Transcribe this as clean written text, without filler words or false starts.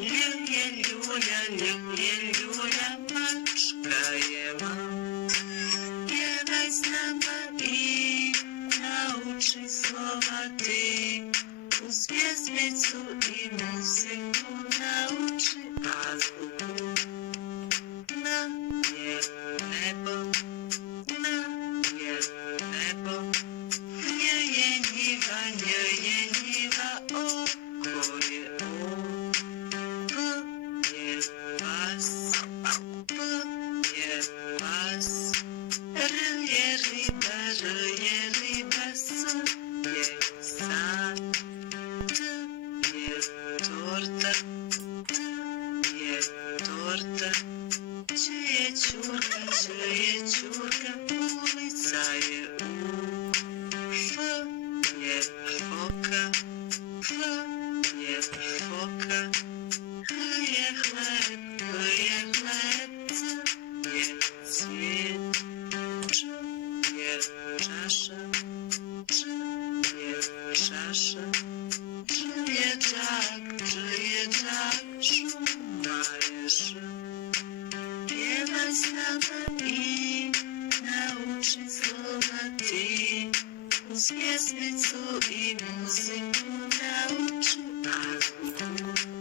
Люля, мачкаємо. П'єдай з нами і научи слова ти. У пісницю і музику научи азбуку. Нам є небо, нам є небо. Nie je niwa, oko je o. P je pas, R je ryba, S je sad. T je torta, Č je čurka, ulica je u. F je foka, H je hleb, C je cvijet. Č je čaša, Č je džak, šuma je š. Pjevaj s nama i nauči slova ti. Uz pjesmicu i muziku nauči azbuku.